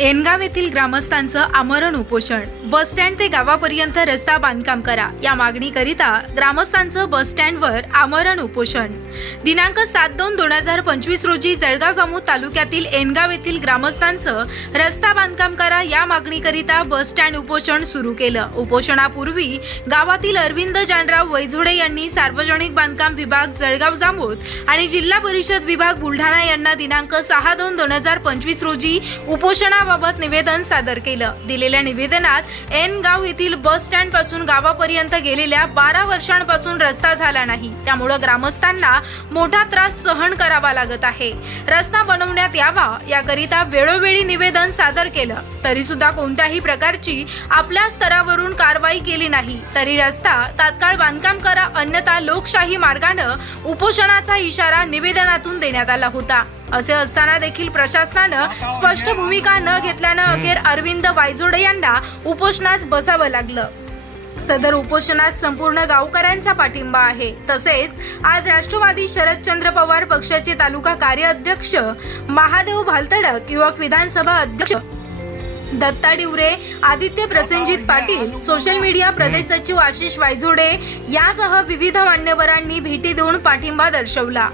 एनगाव येथील ग्रामस्थांचं आमरण उपोषण. बसस्टँड ते गावापर्यंत रस्ता बांधकाम करा. या मागणीकरिता ग्रामस्थांचं बस स्टँडवर आमरण उपोषण. दिनांक सात दोन दोन हजार पंचवीस रोजी जळगाव जामोद तालुक्यातील एनगाव येथील ग्रामस्थांचं रस्ता बांधकाम करा या मागणीकरिता बसस्टँड उपोषण सुरू केलं. उपोषणापूर्वी गावातील अरविंद जानराव वैझोडे यांनी सार्वजनिक बांधकाम विभाग जळगाव जामोद आणि जिल्हा परिषद विभाग बुलढाणा यांना दिनांक सहा दोन दोन हजार पंचवीस रोजी उपोषणाबाबत निवेदन सादर केलं. दिलेल्या निवेदनात एन गाव येथील बस स्टँडपासून गावापर्यंत गेलेल्या बारा वर्षांपासून रस्ता झाला नाही. त्यामुळं ग्रामस्थांना मोठा त्रास सहन करावा लागत आहे. रस्ता बनवण्यात यावा याकरिता वेळोवेळी निवेदन सादर केलं. तरी सुद्धा कोणत्याही प्रकारची आपल्या स्तरावरून कारवाई केली नाही. तरी रस्ता तात्काळ बांधकाम करा अन्यथा लोकशाही मार्गानं उपोषणाचा इशारा निवेदनातून देण्यात आला होता. असे असताना देखील प्रशासनानं स्पष्ट भूमिका न घेतल्यानं अखेर अरविंद वायझोडे यांना उपोषणास बसावं लागलं. सदर उपोषणात संपूर्ण गावकऱ्यांचा पाठिंबा आहे. तसेच आज राष्ट्रवादी शरदचंद्र पवार पक्षाचे तालुका कार्याध्यक्ष महादेव भालतडक युवक विधानसभा अध्यक्ष दत्ता डिवरे आदित्य प्रसेनजित पाटील सोशल मीडिया प्रदेश सचिव आशिष वायझोडे यासह विविध मान्यवरांनी भेटी देऊन पाठिंबा दर्शवला.